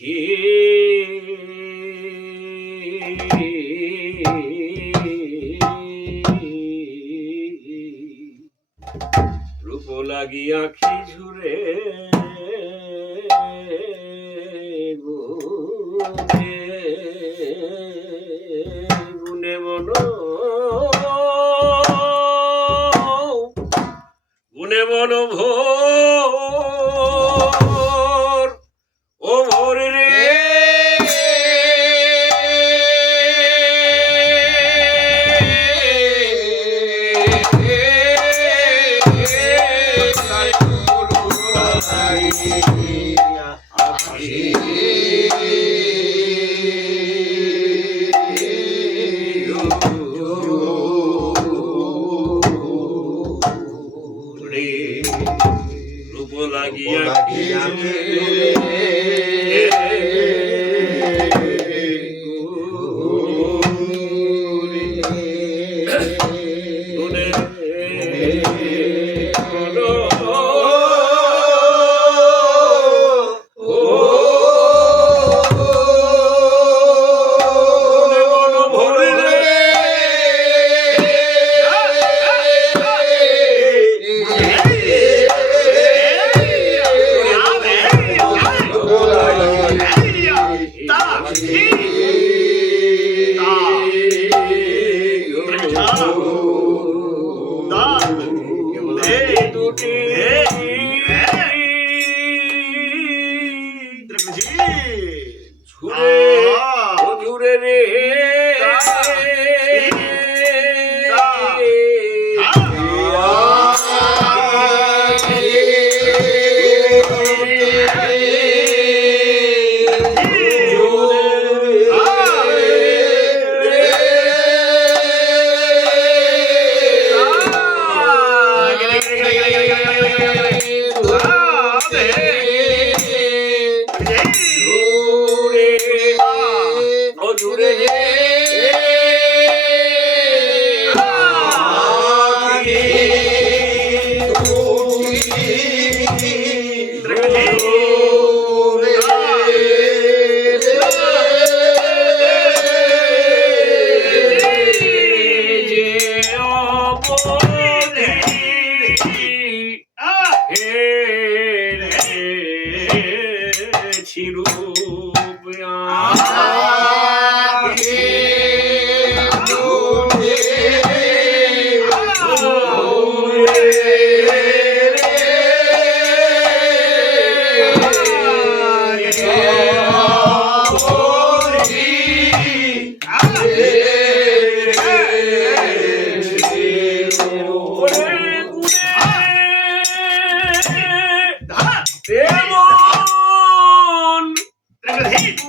আখি রূপ লাগি আখি ঝুরে গুনে মন গুনে মন ভোর ও ভোর রে রূপ লাগিয়া ঝুরে রে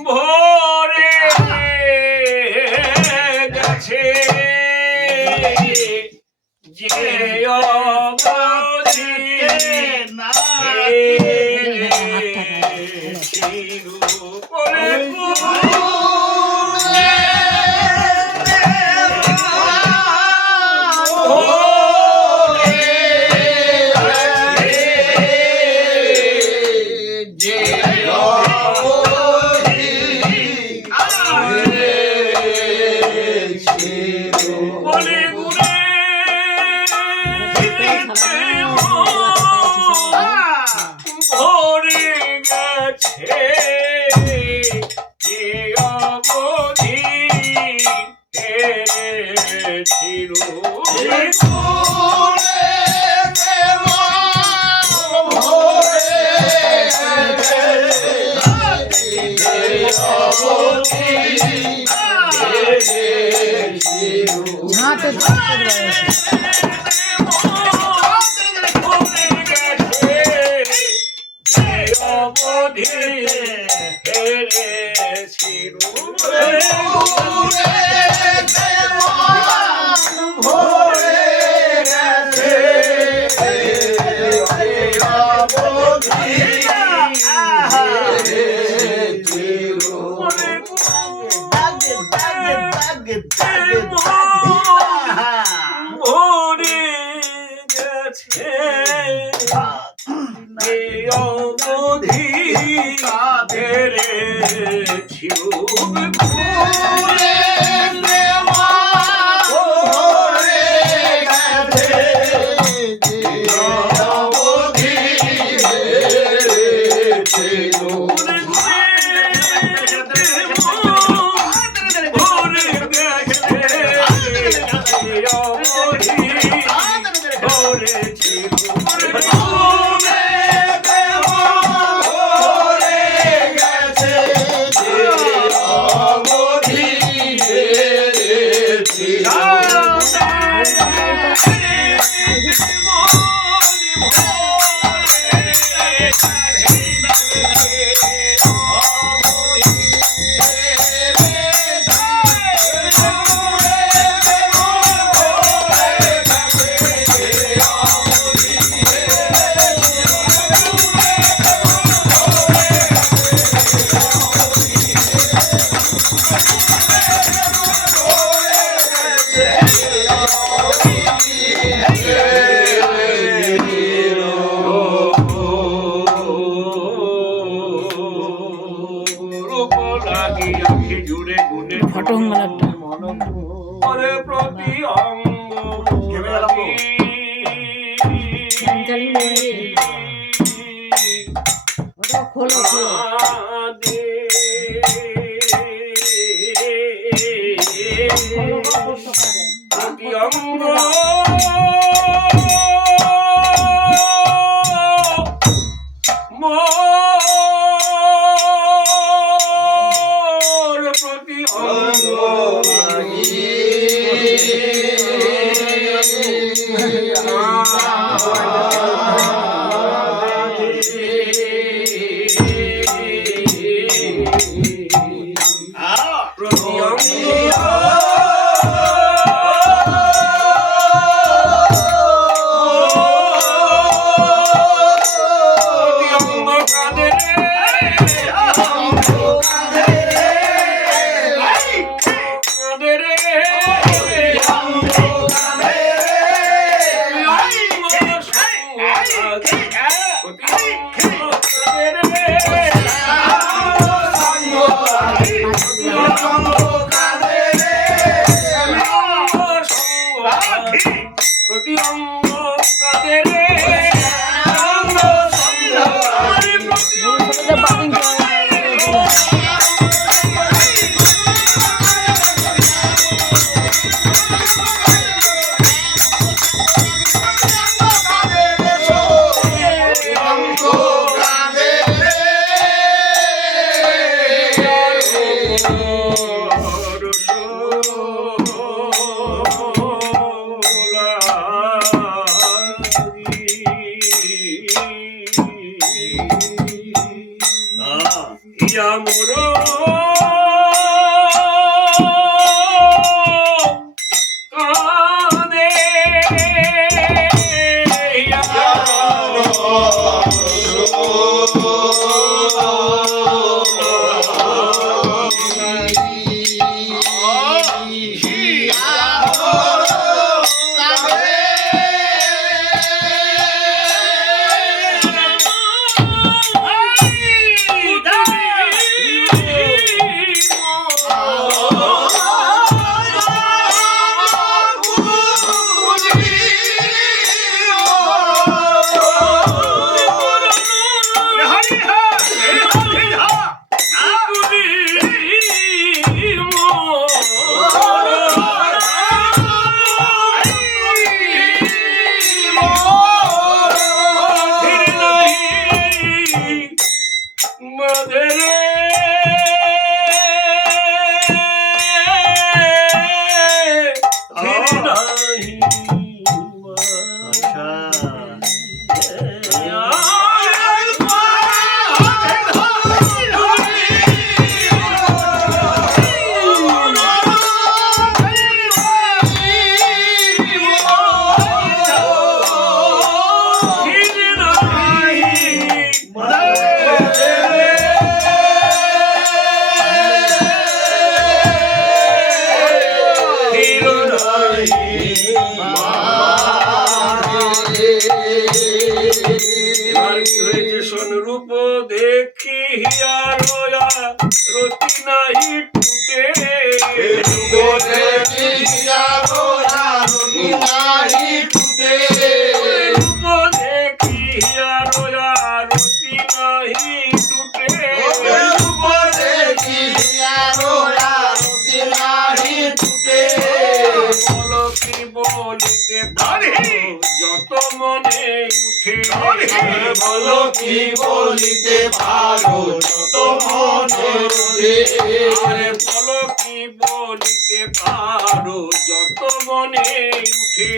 ভোরে গেছে যে অবধি পরে ভরে গেছে যে অবধি ছিল ভরে গেছে অবধি কাদের ছিলুম ওরে দেওয়া ওরে গেছে অবধি ফটোঙ্গলাটা ওরে প্রতি অঙ্গ ওটা খোলো খোলো প্রতি অঙ্গ মোর প্রতি অঙ্গ প্রতি অঙ্গ কাদের প্রতি অঙ্গ কাদের মোর কানে হয়েছে সোনরূপ দেখিয়া রয়া রতি নাহি টুটে রূপ দেখিয়া রোয়া রতি নাহি টুটে রূপ দেখিয়া রয়া রতি নাহি টুটে রূপ দেখিয়া রোয়া রতি নাহি টুটে বলো কি বলিতে পারো যত মনে উঠে বলো কি বলিতে পারো যত মনে ওঠে আরে বলো কি বলিতে পারো যত মনে উঠে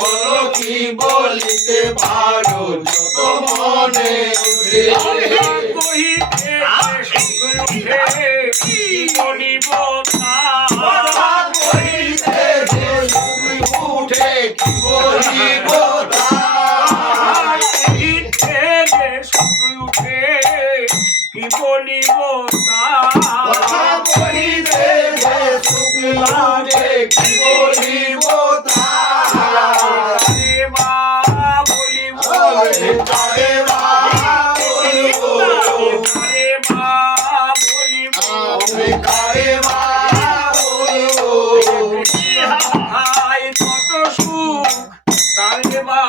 বলো কি বলিতে পারো যত মনে ওঠে কহিতে সুখ উঠে কি বলিব তা কহিতে যে সুখ উঠে কি বলিব তা কহিতে যে সুখ উঠে কি বলিব তা কথা কহিতে যে সুখ উঠে কি বলিব তা রে মা বলিব তারে বা বলিব রে মা বলিব তারে বা বলিব হাই কত সুখ কারে বা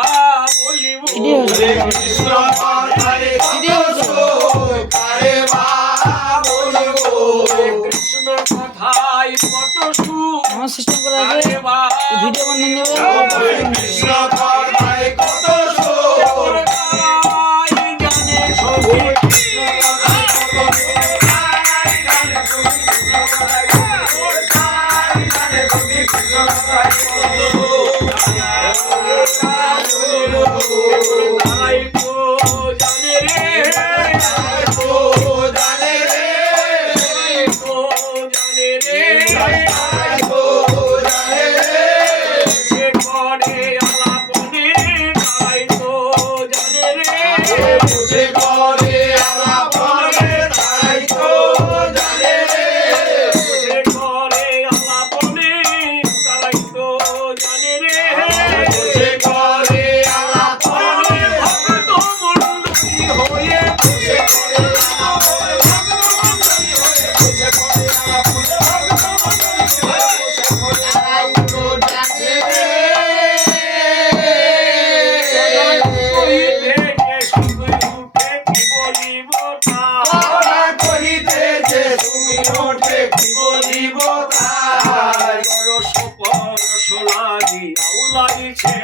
বলিব হরে কৃষ্ণ কথায় কত সুখ কারে বা বলিব কৃষ্ণ কথায় কত সুখ আমার সিস্টেম করা আছে কারে বা ভিডিও বানিয়ে নেবে হরে কৃষ্ণ কথায় কত সুখ তারাই জানে সখী কৃষ্ণ কথায় কত সুখ। তারাই জানে সখী কৃষ্ণ কথায় কত সুখ। তারাই জানে সখী কৃষ্ণ কথায় কত সুখ। তারাই তো জানে রে তাই তো জানে রে তারাই তো জানে রে তাই তো জানে রে সে করে আলাপনে তারাই তো জানে রে সে করে আলাপনে তাই তো জানে রে সে করে আলাপনে তারাই তো জানে রে সে করে আলাপনে ভক্ত মণ্ডলী হয়ে সে করে আলাপনে ভগবান সে করে আলাপনে ভগবান তাই তো জানে রে কহিতে যে সুখ উঠে কি বলিব তা কথা কহিতে যে তুমি ওঠে কি বলিব তাই পরশ পরশ লাগি আউলাইছে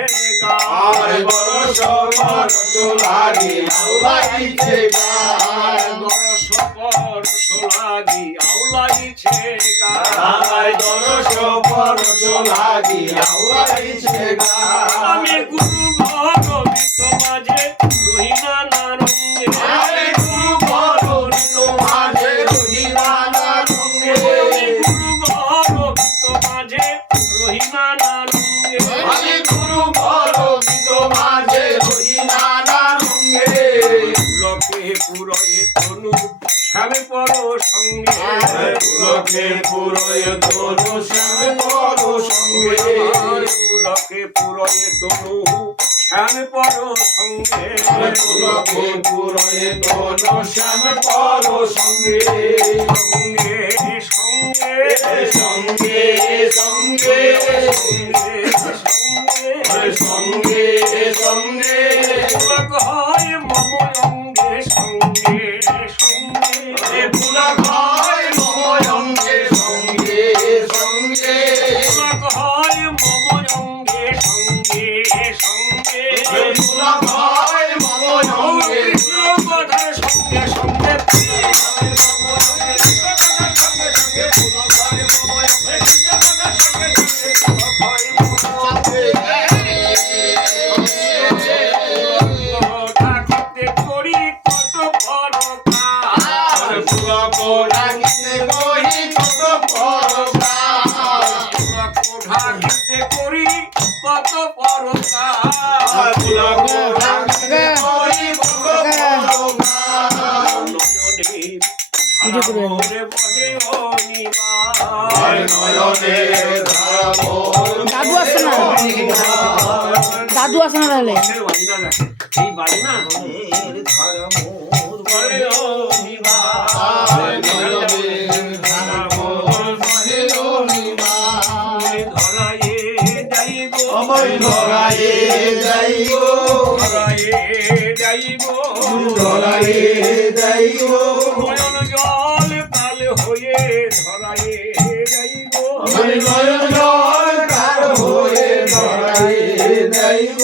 আর গান বরস বরস লাগি আউলাইছে গান বরস পরশ লাগি আউলাইছে তাই গান বরস বরস লাগি আউলাইছে গান আমি গুরু ঘর বিত মাঝে রহিনা না রঙ্গে আরে গুরু বরণ তোমারে রহিলা না রঙ্গে আমি গুরু ঘর বিত মাঝে রহিনা না রঙ্গে আমি গুরু বরণ তোমারে রহিলা না রঙ্গে লোকে পুরয়ে তনু শ্যামে পর সঙ্গে পুলকে পুরয় তনু শ্যাম পর সঙ্গে লোকে পুরয়ে তনু শ্যামে পর সঙ্গে পুলকে পুরয় তনু শ্যাম পর সঙ্গে সঙ্গে সঙ্গে সঙ্গে সঙ্গে সঙ্গে সঙ্গে পুলক হয় মম অঙ্গে সঙ্গে সঙ্গে পুলক হয় মম অঙ্গে সঙ্গে সঙ্গে পুলক হয় মম অঙ্গে সঙ্গে সঙ্গে পুলক হয় মম অঙ্গে কৃষ্ণ কথার সঙ্গে সঙ্গে কথা করতে করি কত বড় কাজ পুলক রাখিতে কহি কত বড় কাজ কোঠা খেতে করি কত বড় কাজ পুলক রাখিতে কহি কত বড় কাজ নয়নের ভিডিও করে ধারে বহে অনিবার নয়নে ধারা দাদু আসছে না দাদু আছে না তাহলে বাঁশের বাজনা দেখে এই বাজনা করে ও ধরায়ে যাইব ধরায়ে যাইব ধরায়ে যাইব নয়ন জল কাল হয়ে ধরায়ে যাইব নয়ন জল কার হয়ে ধরায়ে যাইব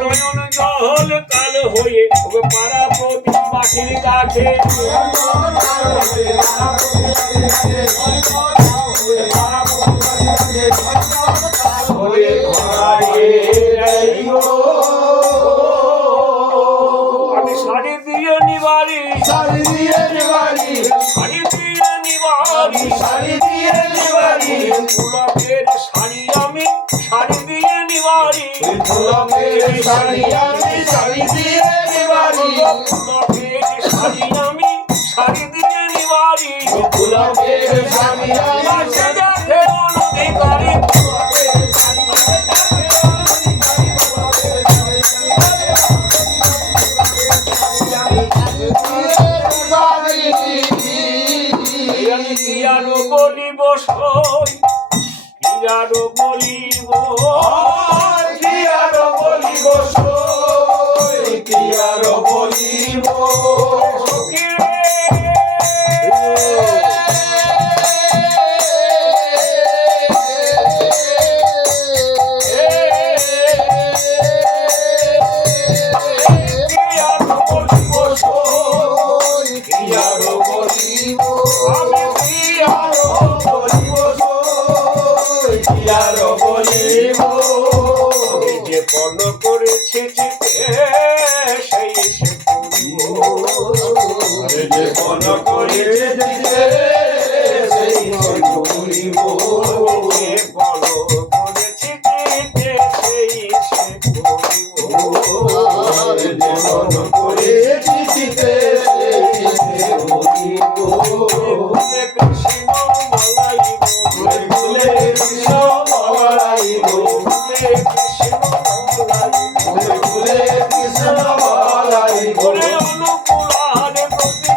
নয়ন জল কাল হয়ে ওকে পাড়া প্রতি বাঁশির কাছে হয়ে ধরায়ে যাইব আমি শাড়ি দিয়ে নিবারি শাড়ি দিয়ে নিবারি শাড়ি দিয়ে নিবারি শাড়ি দিয়ে নিবারি পুলকের শাড়ি আমি শাড়ি দিয়ে নিবারি ফুলকের শাড়ি আমি শাড়ি দিয়ে নিবারি পুলকের শাড়ি আমি শাড়ি দিয়ে নিবারি ফুলকের শাড়ি আমি বাঁশে দেখে অনধিকারী আমি কি আরো বলিব সই কি আরো বলিব কি আর বলিব সই কি আর বলিব সখী কি আরো বলিব সই কি আর বলিব আমি কি আরো বলিব সই কি আর বলিব যে পণ করেছে চিতে সেই সে করিব আরে যে মন করে দিতে সেই করিব যে পণ করেছে চিতে সেই সে করিব আরে যে মন করে দিতে সেই করিব ফুলে কৃষ্ণ বলাইব ফুলে কৃষ্ণ বলাইব ফুলে কৃষ্ণ বলাইব ফুলে কৃষ্ণ বলাইব ফুলে অনুকূলারে প্রতি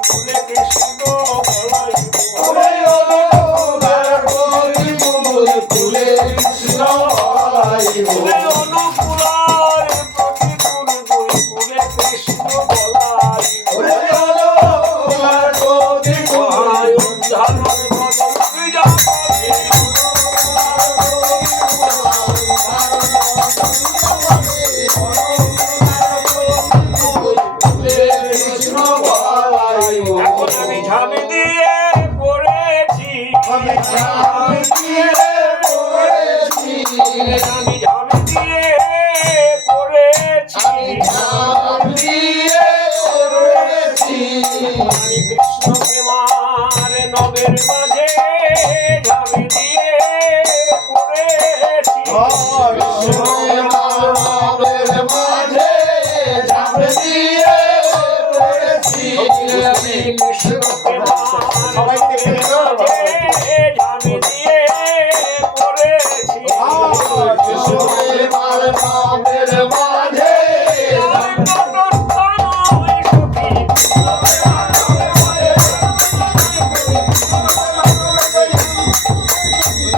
ফুলে কৃষ্ণ বলাইব ফুলে অনুকূলার প্রতি ফুলে কৃষ্ণ বলাইব ফুলে অনুকূলারে প্রতি ফুলে কৃষ্ণ বলাইব ফুলে অনুকূলার প্রতি আয় উদ্ধারণ বদল বিজয় কৃষ্ণ বলাইব এখন আমি ঝাঁপি দিয়ে পড়েছি আমি ঝাঁপ দিয়ে পড়েছি আমি ঝাঁপি দিয়ে পড়েছি ঝাঁপ দিয়ে পড়েছি আমি কৃষ্ণ প্রেমার নবের মাঝে ঝাঁপি দিয়ে পড়েছি কৃষ্ণের মাঝে ঝাঁপ দিয়ে পড়েছি আমি কৃষ্ণ প্রেমার নবের মাঝে ঝাঁপি দিয়ে পড়েছি কৃষ্ণের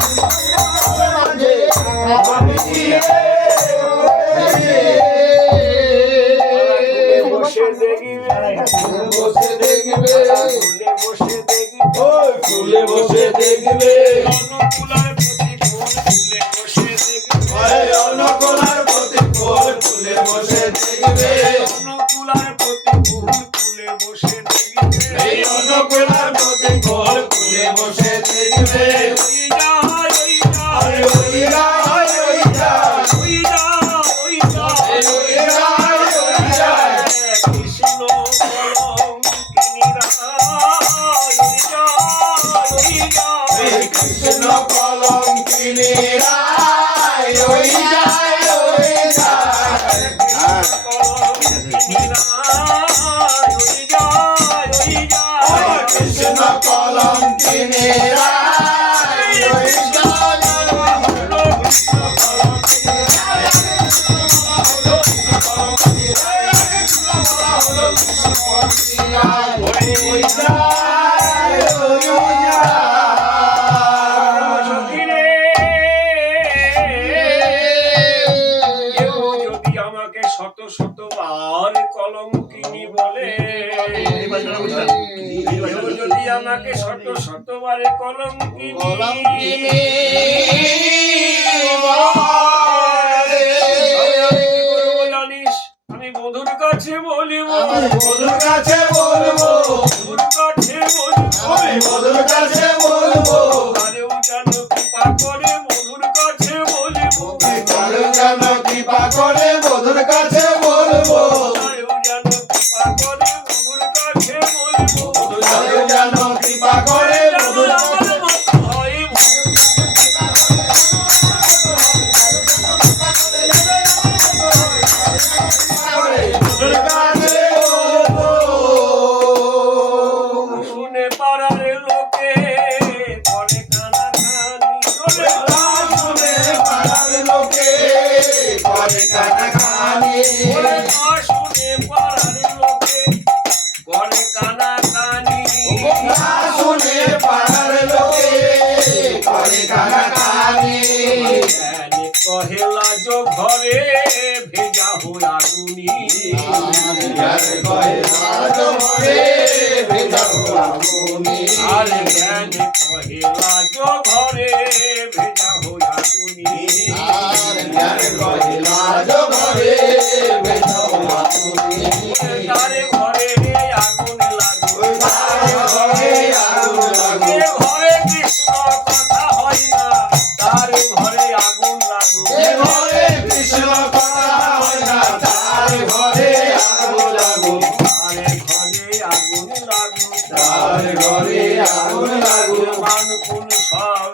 নামের মাঝে ঝাঁপ দিয়ে বসে দেখবে বসে দেখবে বসে দেখবে ওই ফুলে বসে দেখবে অনুকূলার প্রতিকূল ফুলে বসে দেখবে ওই অনুকূলার প্রতিকূল ফুলে বসে দেখবে অনুকূলার প্রতিকূল ফুলে বসে দেখবে এই অনুকূলার প্রতিকূল ফুলে বসে দেখবে ওই যা ওই যা আরে ওই রায় ওই যায় ওই যা ওই যা ওই রায় ওই যায় কৃষ্ণ কলঙ্কিনীরা ওই যা ওই যা এই কৃষ্ণ কলঙ্কিনী রায় ওই যায় ওই যায় কলঙ্কিনীরা ওই যা ওই যা ওই কৃষ্ণ কলঙ্কিনী রায় ওই যায় কৃষ্ণ কলঙ্কিনীরা শত শতবার কলঙ্কিনী বলে, যদি আমাকে শত শতবার কলঙ্কিনী জানিস, আমি বধুর কাছে বলিব, বধুর কাছে বলবো, বধুর কাছে বলিব, বধুর কাছে বলবো, তারেও যেন কৃপা করে বধুর কাছে বলিব, যেন কৃপা করে বধুর কাছে বলবো, তারেও যেন কৃপা করে বধুর কাছে বলিব, যেন কৃপা করে বধুর আমার মত হয় বধুর কাছে বলবো। শুনে পাড়ার লোকে করে কানাকানি, শুনে শুনে পাড়ার লোকে করে কানাকানি, ওরে না শুনে পাড়ার লোকে করে কানাকানি, না শুনে পাড়ার লোকে করে কানাকানি, জ্ঞানে কহে লাজ ঘরে ভেজা হয়ে আগুনি, আর জ্ঞানে কহে লাজ ঘরে ভেজা হয়ে আগুনি, তারে ঘরে আগুন লাগুন, যে ঘরে কৃষ্ণ কথা হয় না তার ঘরে আগুন লাগুন, মান কোন সব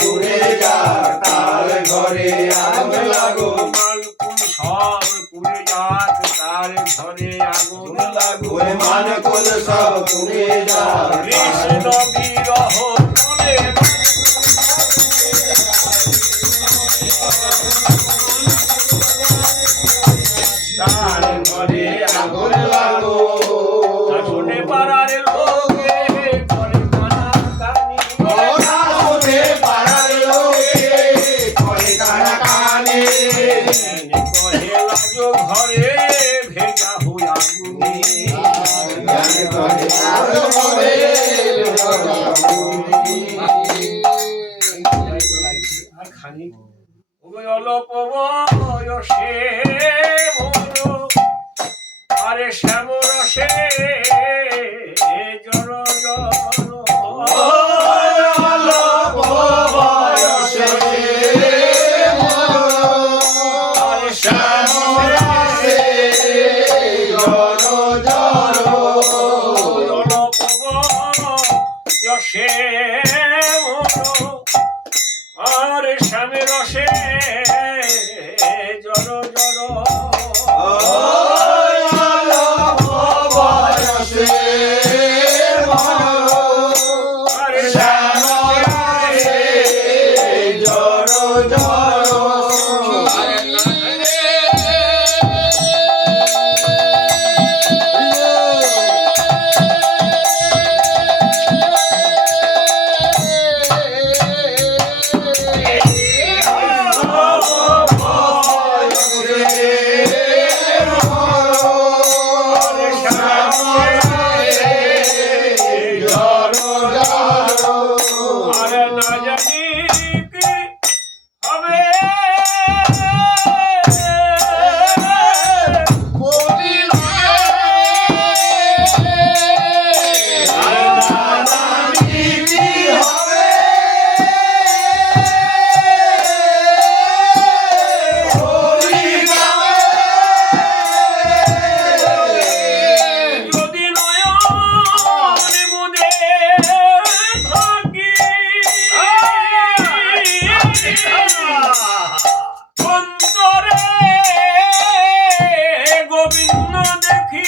পুড়ে যাক তার ঘরে আগুন লাগুন, মান কোন সব পুড়ে যাক তার ঘরে আগুন লাগুন, কৃষ্ণ বিরহ বলে তার ঘরে আগুন শুনে পাড়ার লোকে করে কানাকানি, জ্ঞানে কহে লাজ ঘরে ভেজা হয়ে আগুনি, আর খানিক অল্প বয়সে মনো, আরে শ্যাম রসে জর জর, আরে শ্যাম রসে অল্প বয়সে মনো, আরে শ্যাম রসে জর জর, আরে শ্যাম রসে আরে না জানি কি হবে যদি নয়ন মুদে থাকি অন্তরে গোবিন্দ দেখি,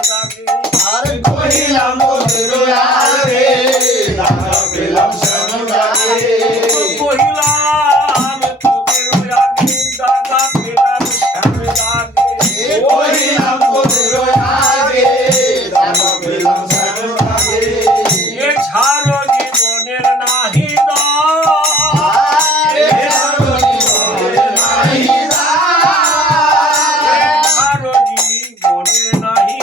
দাগে আর কহিলাম তোদের আগে দাগা পেলাম শ্যাম দাগে কহিলাম তোদের আগে দাগা পেলাম শ্যাম দাগে কহিলাম তোদের আগে দাগা পেলাম শ্যাম দাগে এছাড়ো জীবনের নাহি আরে জীবনের নাহি এছাড়ো জীবনের নাহি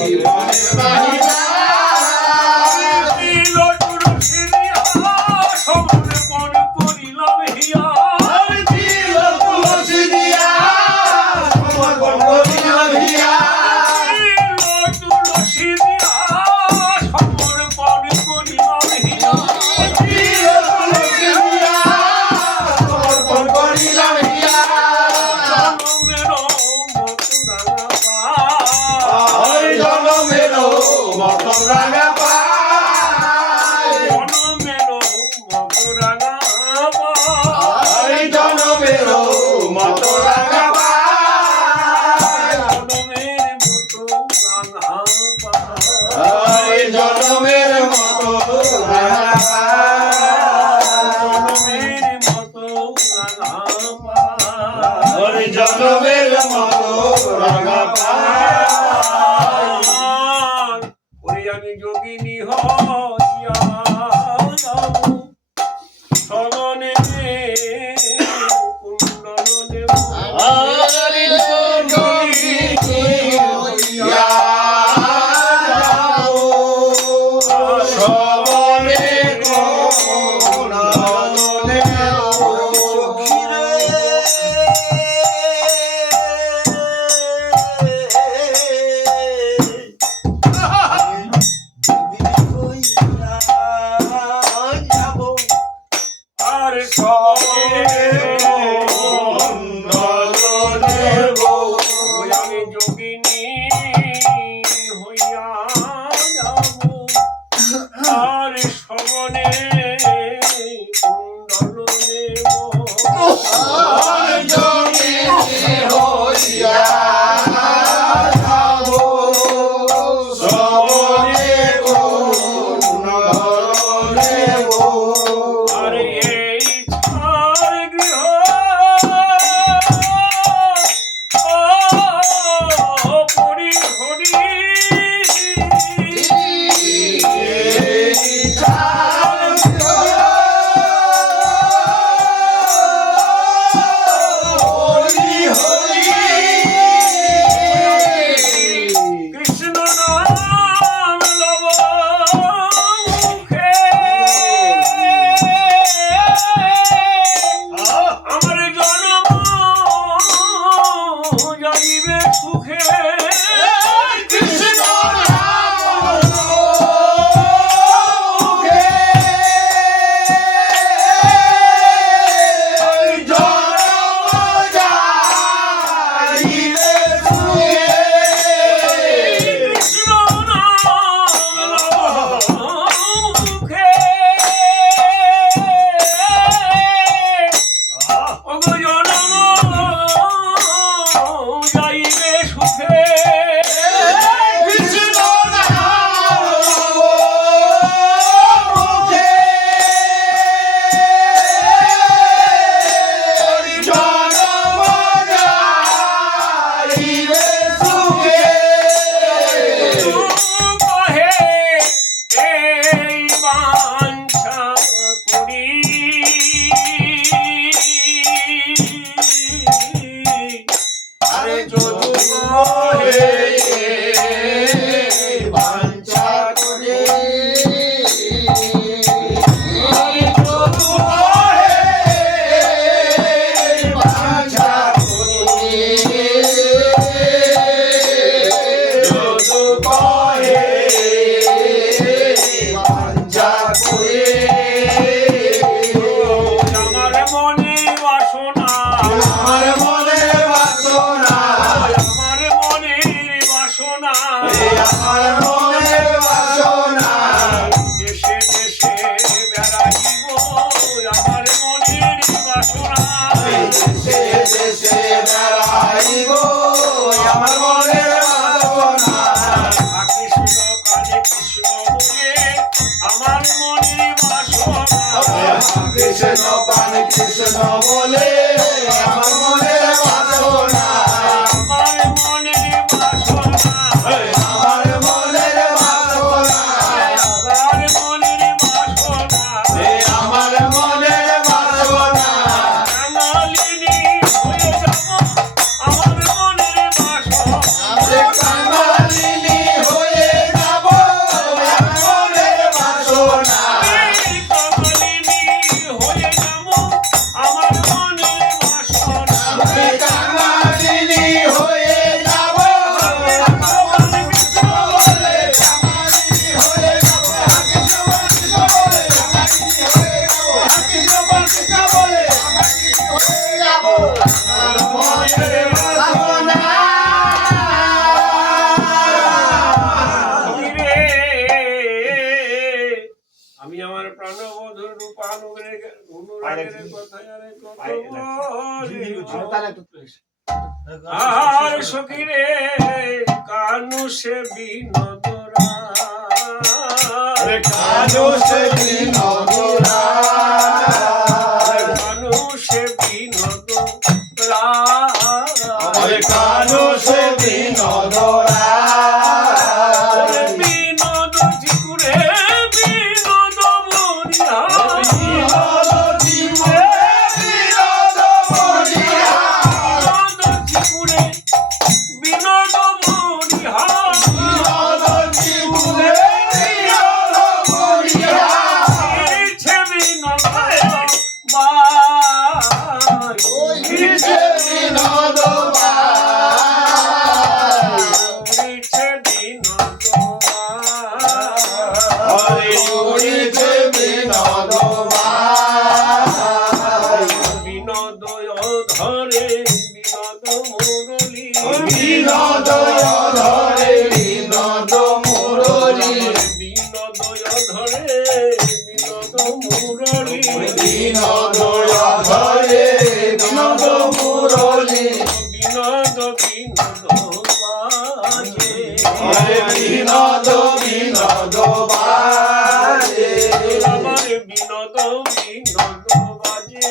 জীবনের নাহি তুলসী দিয়া সমর্পণ করিলাম হিয়া দিল তুলসী দিয়া সমর্পণ করিলাম হিয়া তুলসী দিয়া সমর্পণ করিলাম হিয়া দিল তুলসী দিয়া সমর্পণ করিলাম হিয়া জনমের মত রাঙা জনমের মত রাঙা পায় জনমের মত রাঙা জনমের মত রাঙা পায় জনমের মত রাঙা জনমের মত রাঙা ওরে আমি যোগিনী হইয়া যাব শ্রবণে কুণ্ডল দেব আরে যোগিনী হইয়া যাও শ্রবণে কুণ্ডল দেব আর শ্রবণে কুণ্ডল দেব ওরে আমি যোগিনী হইয়া যাব আর শ্রবণে কুণ্ডল দেব আর যোগিনী হইয়া যাব শ্রবণে কুণ্ডল দেব আরে এই ছাড় গৃহ পরি হরি কৃষ্ণ নাম লব মুখে কৃষ্ণ পান কৃষ্ণ বলে আমার মনের বাসনা আমার মনের বাসনা আমার মনের বাসনা আমার মনের বাসনা আমার মনের বাসনা কাঙালিনী হয়ে যাব আমার মনের বাসনা কাঙালিনী হয়ে যাব আমার মনের বাসনা কাঙালিনী হয়ে যাব আমার মনের বাসনা কাঙালিনী হয়ে যাব কৃষ্ণ বলে কাঙালিনী হয়ে যাব কৃষ্ণ বলে কাঙালিনী হয়ে যাব কৃষ্ণ বলে কাঙালিনী হয়ে যাব আমার মনের বাসনা রে, আমি আমার প্রাণবধূর রূপানুরাগের কথা জানে কত বলে। আর সখী রে কানু সে বিনোদরা কানো সে বিনোদরা কানু সে বিনোদরা আমার কানো সে বিনোদরা বিনোদ চিকুরে বিনোদ মরিয়া বিনোদ জীবে বিনোদ মরিয়া বিনোদ চিকুরে বিনোদ মরিয়া বিনোদ জীবে বিনোদ মরিয়া ইচ্ছে বিনোদ বাই ইচ্ছে বিনোদ ইচ্ছে বিনোদ হরে উড়িছে বিনোদ বিনোদ ধরে বিনোদ মুরলী বিনোদ ধরে বিনোদ মুরলী বিনোদ ধরে বিনোদ মুরলী বিনোদ ধরে বিনোদ মুরলী বিনোদ বিনোদ বাজে হরে বিনোদ বিনোদ বাজে আমার বিনোদ বিনোদ বাজে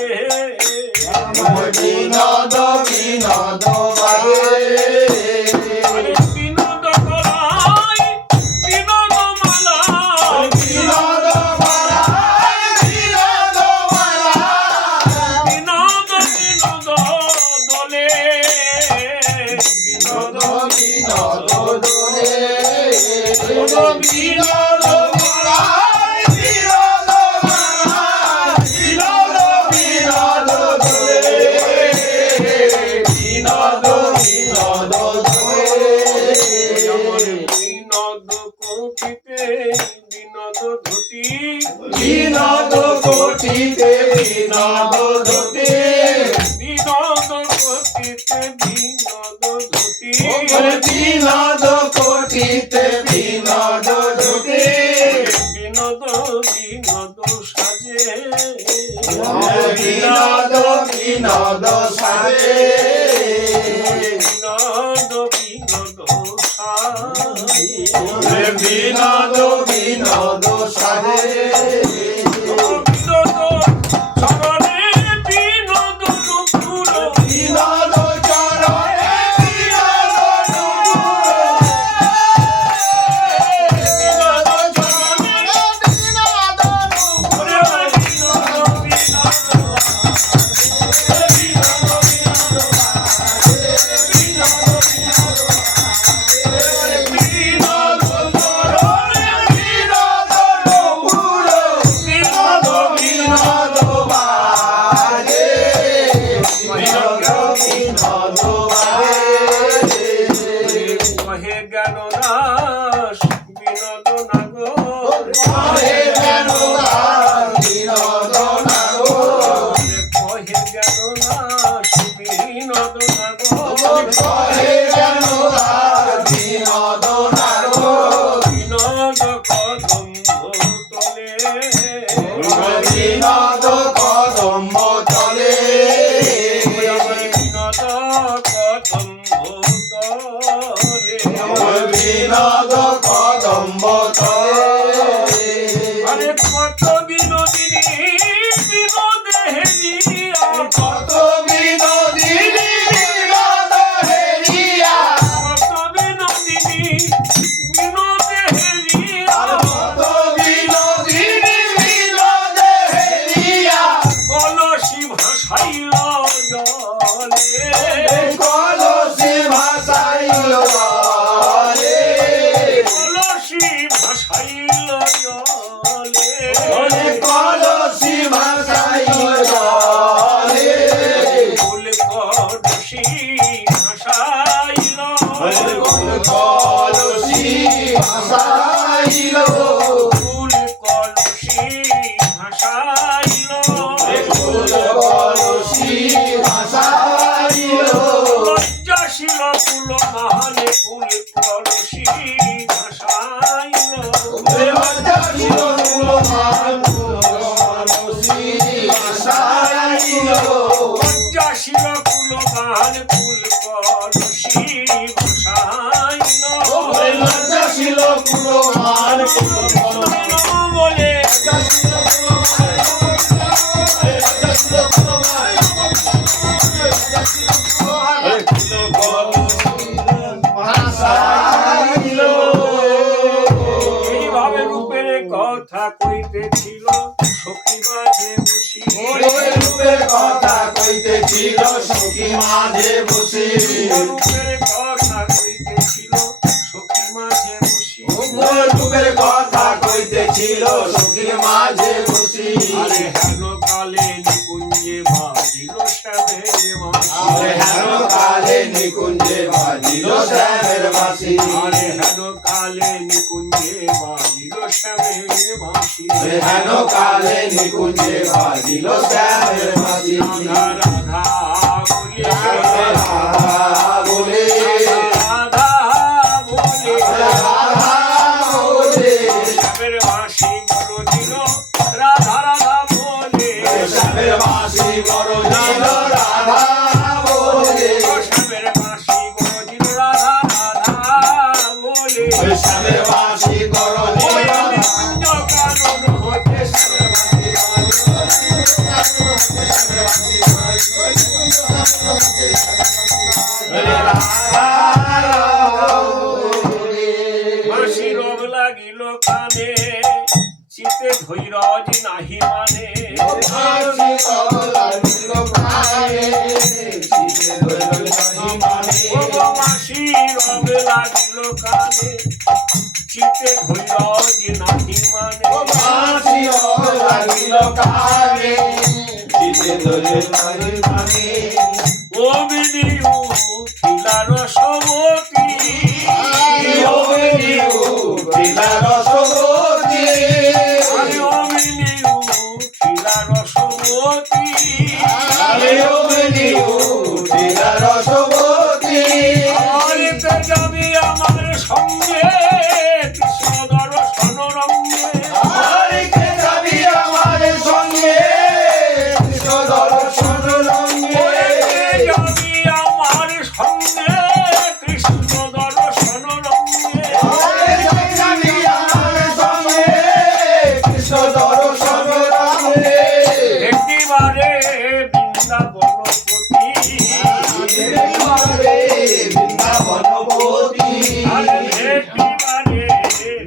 বিনোদ বিনোদ বাজে আরে বিনোদ করাই বিনোদ মালা বিনোদ মালায় বিনোদ মালায় বিনোদ বিনোদ দলে বিনোদ বিনোদ দোলে বিনোদ মালায় বিনোদ মালায় বিনোদ বিনোদ দোলে বিনোদ বিনোদ দোলে আমার বিনোদ কোটিতে বিনোদ ধুতি বিনোদ কোটিতে বিনোদ ধুতি বিনোদ কোটিতে বিনোদ ধুতি বিনোদ কোটিতে বিনোদ ধুতি বিনোদ বিনোদ সাজে বিনোদ বিনোদ সাজে বিনোদ বিনোদ সাজে বিনোদ বিনোদ সাজে বিনোদ চরণে বিনোদ নুপুর বিনোদ চরণে বিনোদ বিনোদ চরণে বিনোদ বিনোদ চরণে বিনোদ ভাসাইল ফুল কলসি ভাসাইল লজ্জাশীল কুল মহানে ফুল কলসি ভাসাইল লজ্জাশীল কুলমান কলসি ভাসাইল লজ্জাশীল কুল মহান ফুল কলসি ভাসাইল লজ্জাশীল কুলমান কলসি নমো বলে এইভাবে রূপের কথা কইতেছিল সখী মাঝে বসি রূপের কথা কইতেছিল সখী মাঝে বসে রূপের কথা কইতেছিল সখী মাঝে বসি রূপের কথা কইতেছিল সখী মাঝে বসে আরে হেন কালে নিকুঞ্জে বাজিল শ্যামের মাসি আরে হেন কালে নিকুঞ্জে বাজিল শ্যামের বাঁশি আরে হেন কালে নিকুঞ্জে বাজিল শ্যামের মাসি আরে হেন কালে নিকুঞ্জে বাজিল শ্যামের বাঁশি রাধা রাধা বলে রাধা বলে রাধা বলে রাধা বলে শ্যামের মাসি বলো দিল রাধা রাধা বলে শ্যামের বাঁশি বড় দিল রাধা বলে শ্যামের মাসি বলো দিল রাধা রাধা বলে শ্যামের বাঁশি বড় দিল নিকুঞ্জ কানন হতে শ্যামের মাসি রোগ লাগিল কানে চিতে ধৈরজ নাহি মানে ও গো মাসি রোগ লাগিল কানে চিতে ধৈরজ নাহি মানে ও বিদিউ খিলার সবতী আরে ও বিদিউ খিলার সবতী আরে তে যাবি আমার সঙ্গে কৃষ্ণ দর্শন রঙ্গে ওরে তে যাবি আমার সঙ্গে কৃষ্ণ দর্শন রঙ্গে একটিবারে বৃন্দাবনপতি আরে একটিবারে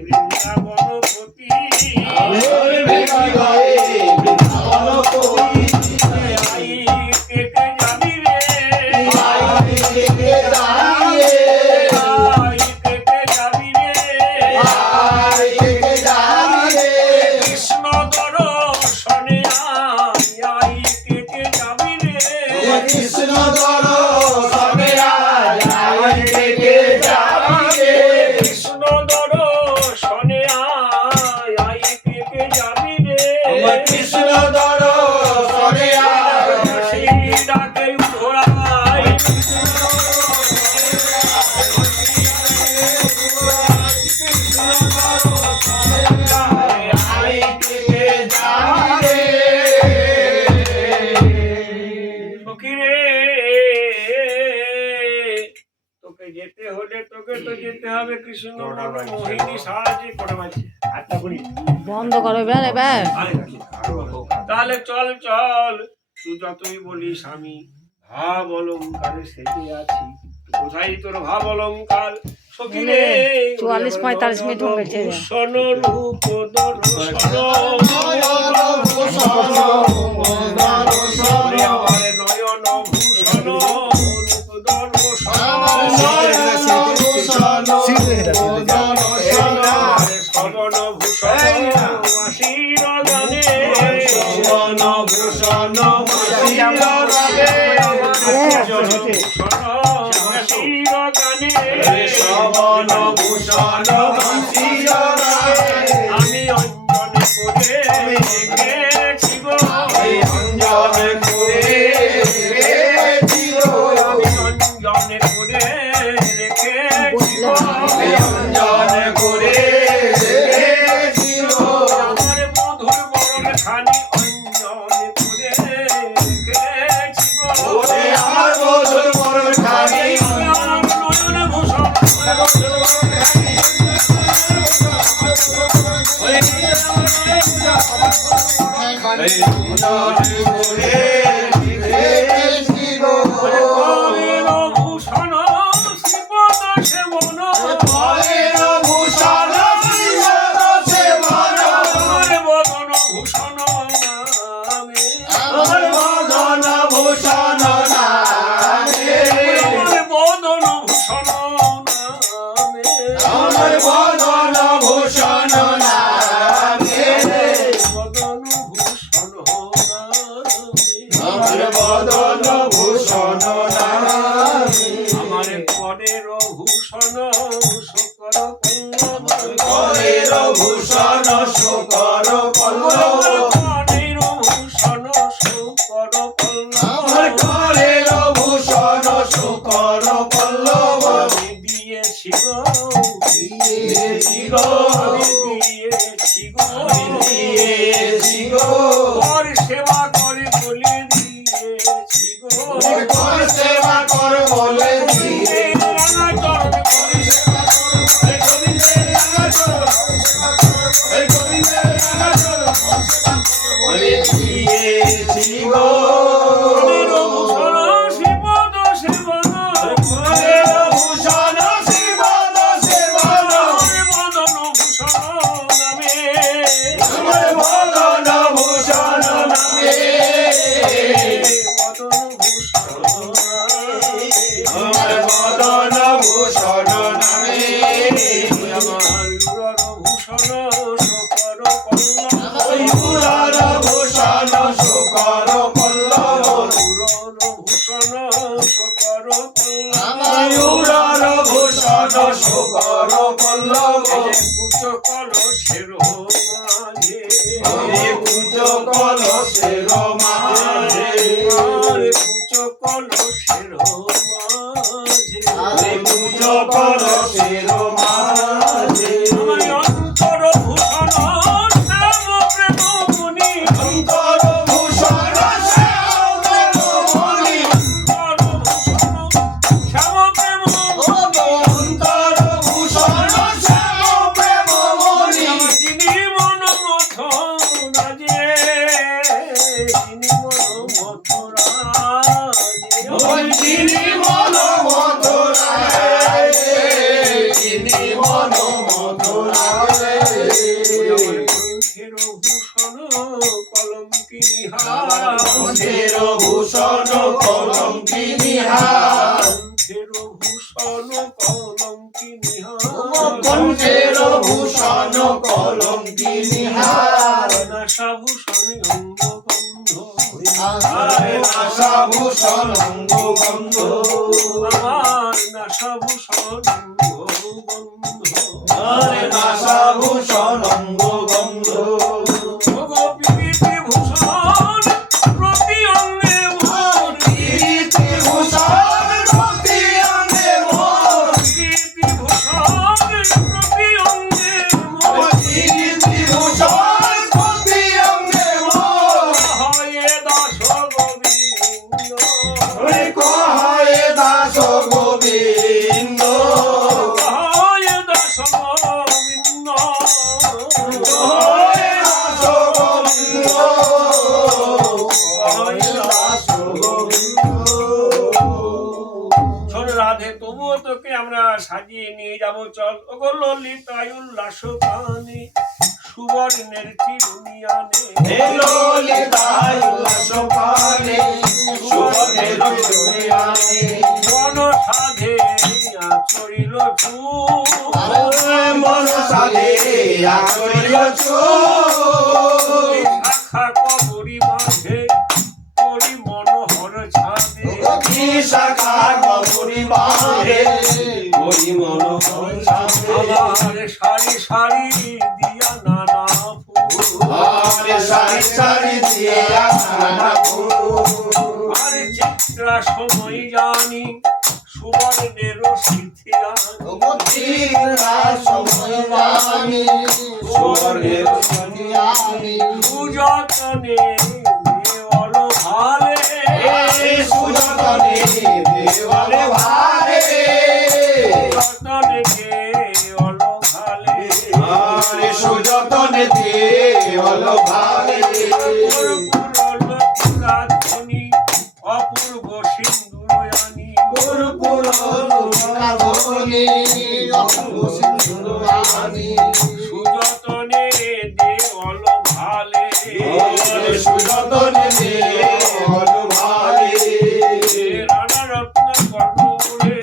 বৃন্দাবনপতি আই কেটে যাবি রে আই কেটে যাবি রে কৃষ্ণ দর্শনে আই কেটে যাবি রে কৃষ্ণ দর্শনে আয় থেকে যাবি কৃষ্ণ দর্শনে আই কেটে যাবি রে কৃষ্ণ দর্শনে সেই ডাকে উঠোরাই আয় থেকে যাবি সখী রে তোকে যেতে হলে তোকে তো যেতে হবে কৃষ্ণ মোহিনী সাহায্যে করে মাঝে বন্ধ করো এবার এবার তাহলে চল চল তুই যতই বলিস আমি ভাব অলঙ্কারে সেজে আছি কোথায় তোর ভাব অলঙ্কার সখী রে 44-45 মিনিট হয়ে গেছে। ভূষণ রূপ দর্শন নয়ন ভূষণ রূপ দর্শন শ্রবণ ভূষণ আশীর গানে ভূষণ আশীর গানে শ্রবণ ভূষণ আমি অঞ্জন করে গেছি গো কলের ভূষণ শ্রীপদ সেবন আমার বদন ভূষণ নামে আমার বদন ভূষণ নামে বদন ভূষণ আমার করের ভূষণ শকর পল্লব করের ভূষণ শকর পল্লব আমি দিয়েছি গো ওর সেবা করে বলে দিয়েছি গো রাঙা চরণ করে কলের ভূষণ শ্রীপদ সেবন আমার বদন ভূষণ নামে বদন ভূষণ আমার উরর ভূষণ শকর পল্লব উরর ভূষণ শকর পল্লব কুচ কলসের মাঝে কুচ কলসের মাঝে আমার অন্তর ভূষণ শ্যাম প্রেম মুনি অন্তর ভূষণ শ্যাম প্রেম মুনি যিনি মন মথুরা যে যিনি মন মথুরা কণ্ঠের ভূষণ কলঙ্কিনী হার কণ্ঠের ভূষণ কলঙ্কিনী হার নাসাভূষণ অঙ্গবন্ধ নাসাভূষণ অঙ্গবন্ধ আমার নাসাভূষণ অঙ্গবন্ধ নাসাভূষণ অঙ্গবন্ধ প্রীতি ভূষণ প্রতি অঙ্গে মোর কীর্তি ভূষণ প্রতি অঙ্গে মোর প্রীতি ভূষণ প্রতি অঙ্গে মোর কীর্তি ভূষণ প্রতি অঙ্গে মোর হয়ে দাস গোবিন্দ কহে দাস গোবিন্দ হয়ে দাস গোবিন্দ কহে দাস গোবিন্দ কহে দাস গোবিন্দ শোন রাধে, তবুও তোকে আমরা সাজিয়ে নিয়ে যাব, চল ওগো ললিতায় উল্লাস গানে সুবর্ণের চিরুনিয়ানে ললিতায় উল্লাস গানে সুবর্ণের চিরুনিয়ানে মন সাধে আচরিল চুপ মন সাধে আচরিল চুপ শাখা কবরী মাঝে করি মনোহর ছাদে শাখা কবরী বাঁধে করি মনোহর ছাদে আমার সারি সারি দিয়া নানা ফুল আরে সারি সারি দিয়ে নানা ফুল আর চিত্রা সময় জানি সুবর্ণের সিথিয়া সময় আমি সুবর্ণের আমি সুযতনে দেওয়াল ভালে সুযতনে দেওয়ালে ভালে যতনে লুকাধ্বনি অপূর্ব সিন্দুরয়ানি সুযতনে দেওয়াল ভালে রানা রত্ন কর্ণমূলে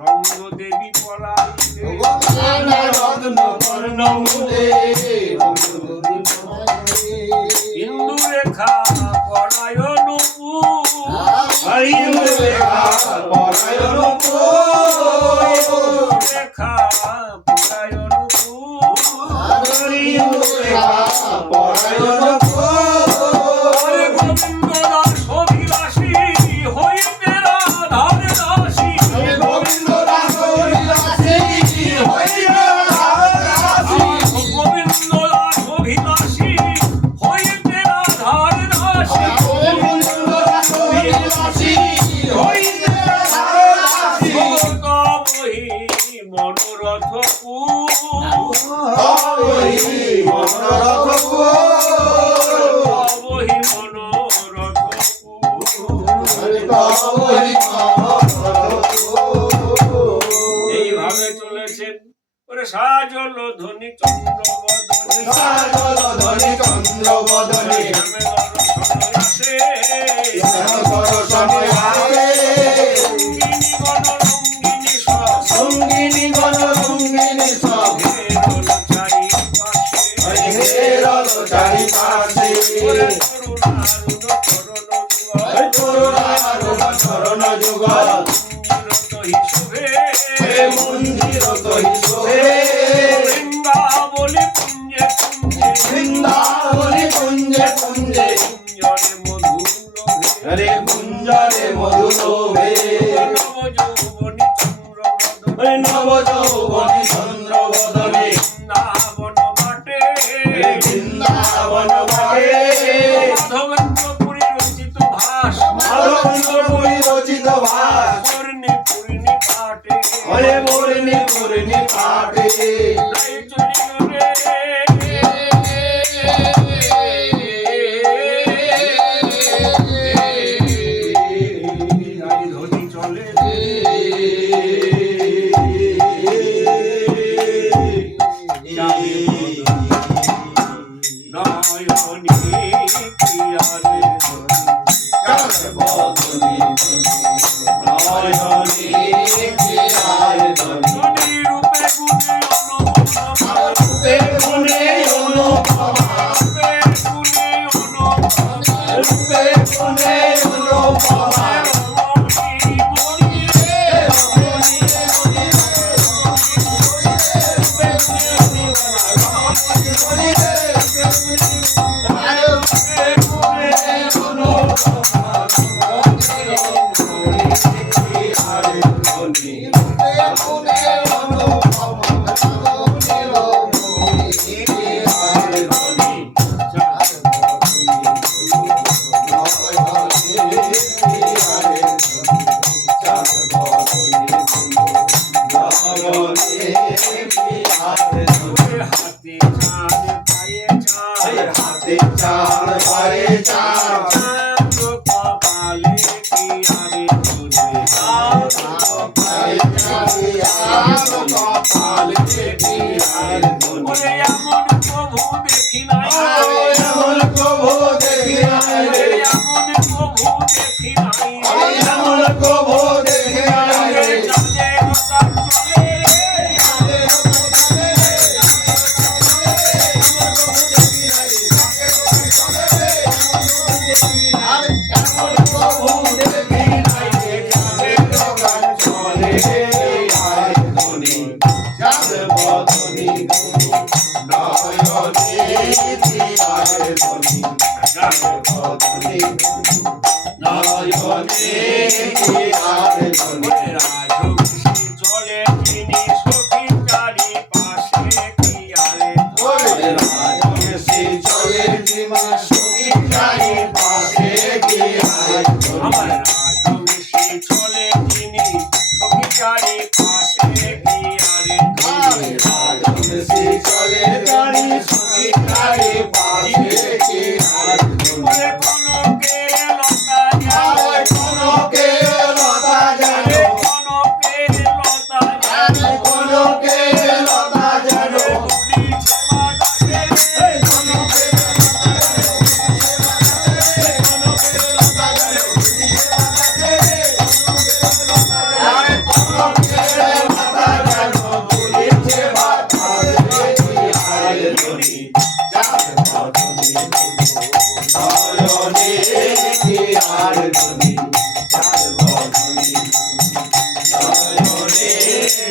রঙ্গ দেবী পরাইলে ইন্দু রেখা পরায়ণ রেখা পরায়ণ গোবিন্দ দাস অভিলাষী হইতে রাধার দাসী গোবিন্দ দাস অভিলাষী হইতে রাধার দাসী তবহি মনোরথ তবহি মনোরথ এইভাবে চলেছেন ওরে সাজল ধ্বনি চন্দ্রবদনী নামে দর্শনে আসে সঙ্গিনী গণরঙ্গিনী সব ঘেরল চারিপাশে ওরে করুণারুণ চরণ যুগল মন্দির তহি শোভে বৃন্দাবলী পুঞ্জে পুঞ্জে কুঞ্জরে মধুলোভে নব যৌবনী চন্দ্রবদনে বৃন্দাবন বাটে মাধবেন্দ্রপুরী রচিত ভাস পূর্ণি পাটে ধ্বনি চলে নয়নী প্রিয়ারে Thank you. আর ধনি চার বদনি নয়নে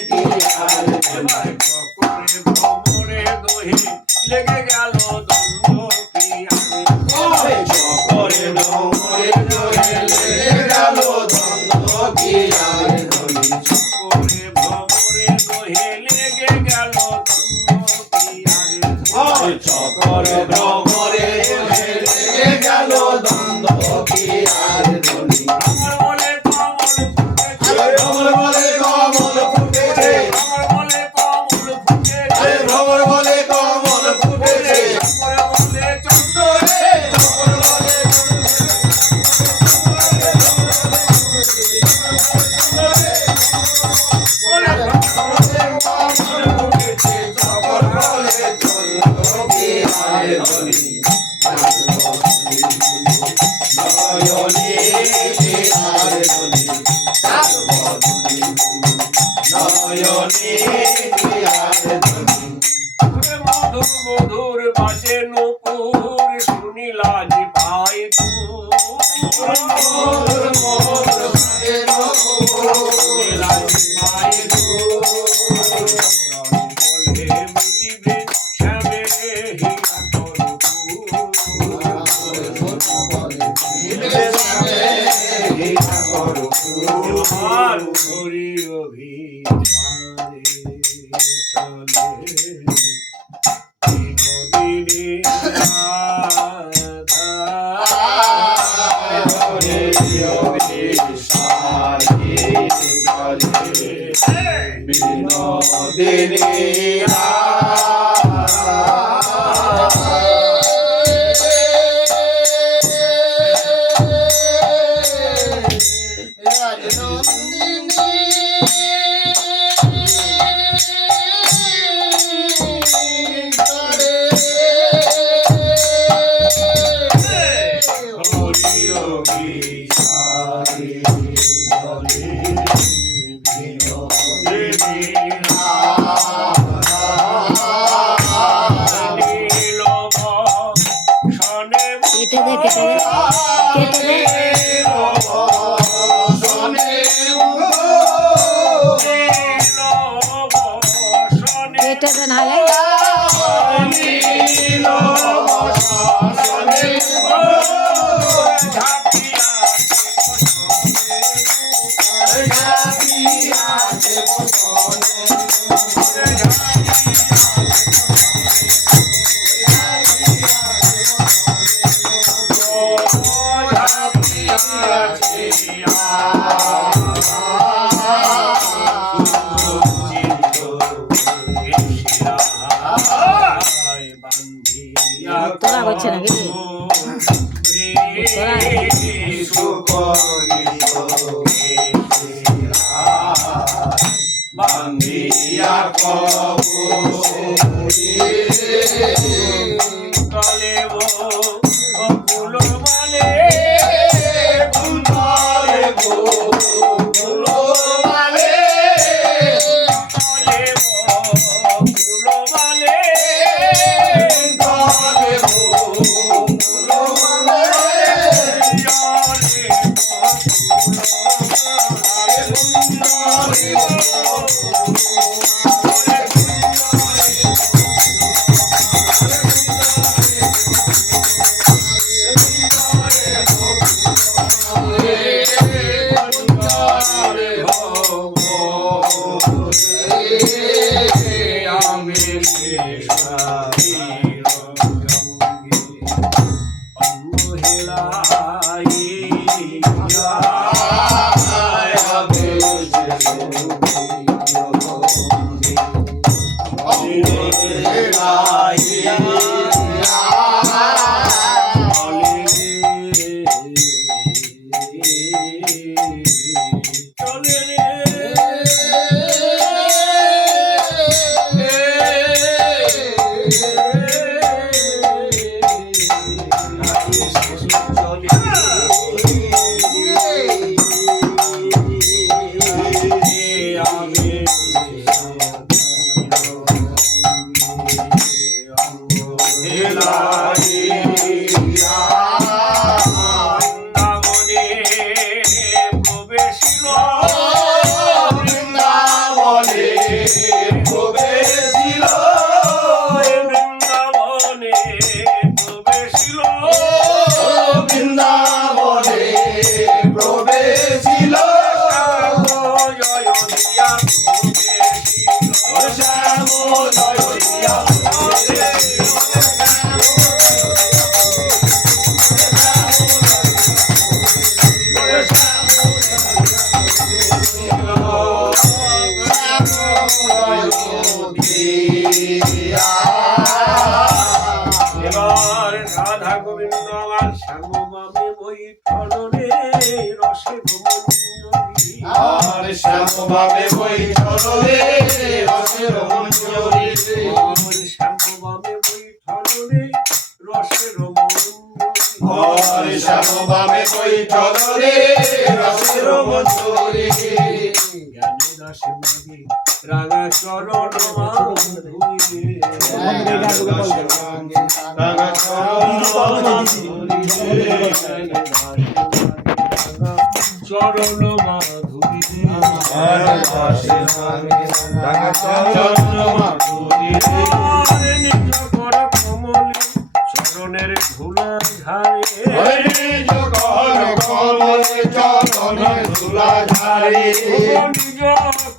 কি আর ধনি চকরে ভ্রমরে দোহে লেগে গেল দ্বন্দ্ব ক্রিয়ারে ওরে চকরে ভ্রমরে দোহে লেগে গেল দ্বন্দ্ব কি আর ধনি চকরে ভ্রমরে দোহে লেগে গেল দ্বন্দ্ব ক্রিয়ারে ওরে চকরে ভ্রমরে দোহে লেগে গেল দ্বন্দ্ব কি আর ধনি আমার বলে কমল ফুটেছে আরে ভ্রমর বলে কমল ফুটেছে আমার বলে কমল ফুটেছে আরে ভ্রমর বলে কমল ফুটেছে চকরে বলে চন্দ্র রে ভ্রমর বলে বলে কমল ফুটেছে চকর বলে চন্দ্র কি আর ধনি নয়নে কি আর ধনি চার বদনি নয়নে কি আর ধনি মধুর মধুর বাজে নুপুর শুনিলা যে পাই মোর মোর ভাগে শুনিলা যে পাই বলে মিলিবে শ্যামে হিয়া করু আর হরি অভিমানে চলে বিনোদিনী রাধা হরি অভিমানে চলে বিনোদিনী নীলভ সনে কেটে দে কেটে দে কেটে দে নাহলে তোরা করছে নাকি বান্ধিয়া কলেব ফুল মালে কলেব ফুল মালে মহিলা শ্যামভাবে বৈঠল রে রসের মঞ্জরি ওই শ্যামভাবে বৈঠল রে রসের মঞ্জরি হরে শ্যামভাবে বৈঠল রে রসের মঞ্জরি জ্ঞানী রসে মাগে রাঙা চরণ মাধুরী রাঙা চরণ মাধুরী নিজ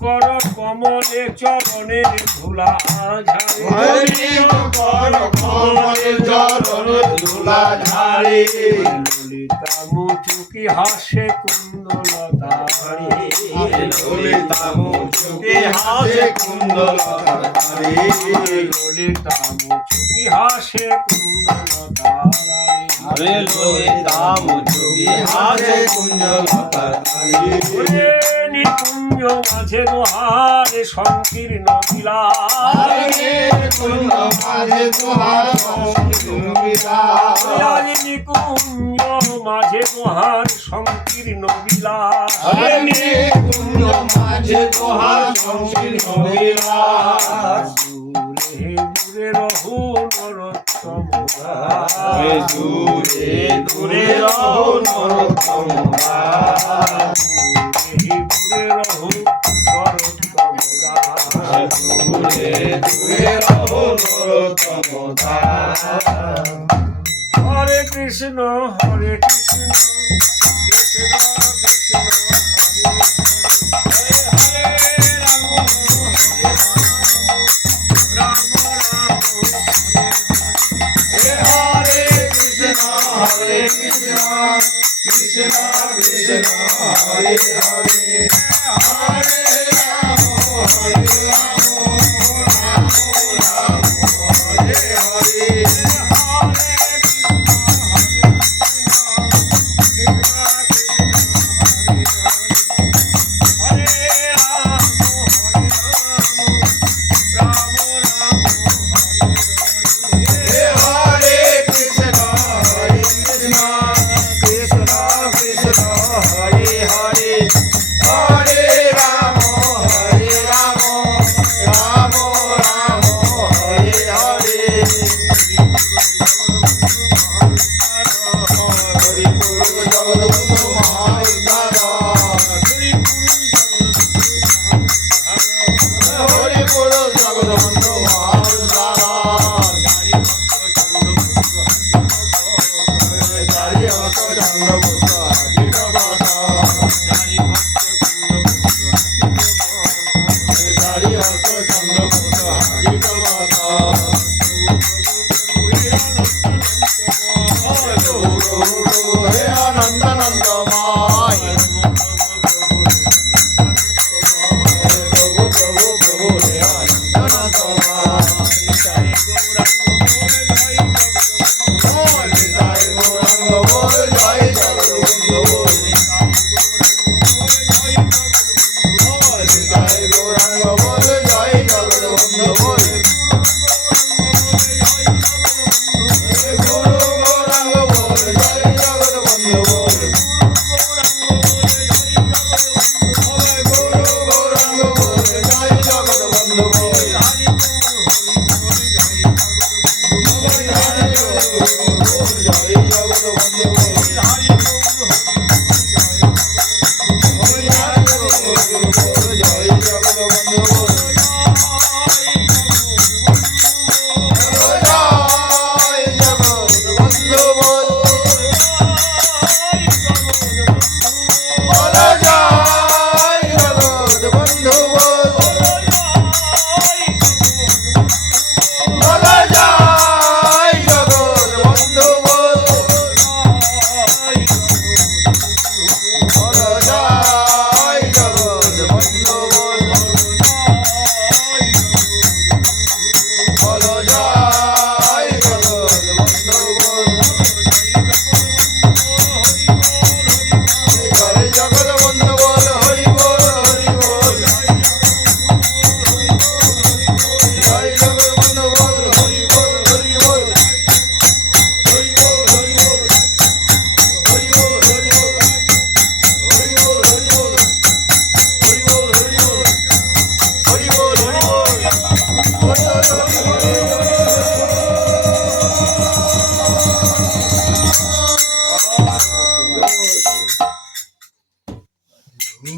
কর কমলে চরণের ধুলা ঝাড়ে নিজ কর কমলে চরণের ধুলা ঝাড়ে ললিতা মুচুকি হাসে কুন্দলতারি ললিতা মুচুকি হাসে কুন্দলতারি ললিতা মুচুকি হাসে কুন্দলতারি আরে ললিতা মুচুকি হাসে কুন্দলতারি ওরে নিকুঞ্জ মাঝে দোহারে সংকীর্ণ বিলাস কুঞ্জ মাঝে তোহার বিলাস আরে নিকুঞ্জ মাঝে দোহার সংকীর্ণ বিলাস কুঞ্জ মাঝে তোহার সংকীর্ণ বিলাস দূরে দূরে রহু নরোত্তম দূরে দূরে রহো নরোত্তম দাস দূরে দূরে রহু নরোত্তম দাস দূরে দূরে রহো নরোত্তম দাস হরে কৃষ্ণ হরে কৃষ্ণ কৃষ্ণ কৃষ্ণ হরে হরে হরে রাম হরে রাম রাম হরে হরে কৃষ্ণ হরে কৃষ্ণ কৃষ্ণ কৃষ্ণ হরে হরে হরে রাম হরে রাম রাম রাম হরে হরে হরে কৃষ্ণ হরে কৃষ্ণ কৃষ্ণ কৃষ্ণ হরে হরে হরে রাম রাম রাম হরে হরে হরি গুরু জগদ্গুরু মহাউদ্ধার হরি গুরু জগদ্বন্ধু মহাউদ্ধার হরি হত চন্দ্রগুপ্ত হাজিরবাদ হরি হত চন্দ্রগুপ্ত হাজিরবাদ হে আনন্দ আনন্দময় প্রভু প্রভু প্রভু হে আনন্দ আনন্দময় নিতাই গৌরাঙ্গ বল জয় জগদ্বন্ধু বল নিতাই গৌরাঙ্গ বল জয় জগদ্বন্ধু বল গুরু গৌরাঙ্গ বল জয় জগদ্বন্ধু বল গুরু গৌরাঙ্গ বল জয় জগদ্বন্ধু বল জয় জগদ্বন্ধু বল হইল গো